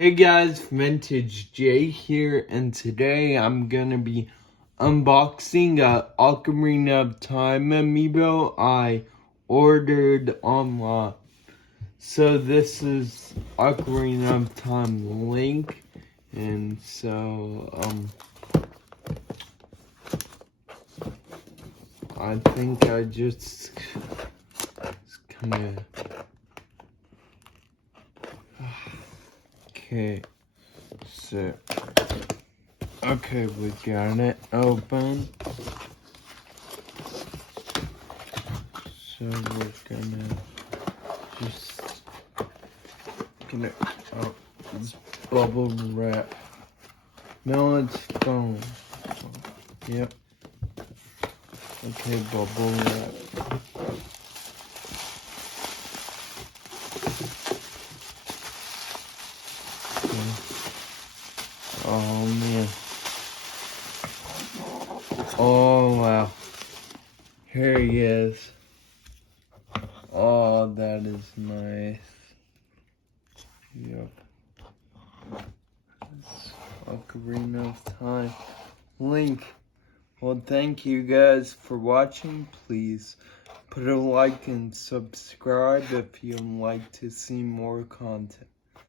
Hey guys, Vintage J here, and today I'm gonna be unboxing a Ocarina of Time amiibo I ordered online. So this is Ocarina of Time Link, and so I think I just kinda okay. So okay, we got it open. So we're gonna just get out this bubble wrap. No, it's gone. Yep. Okay, bubble wrap. Okay. Oh man. Oh wow. Here he is. Oh, that is nice. Yep. Ocarina of Time Link. Well, thank you guys for watching. Please put a like and subscribe if you'd like to see more content.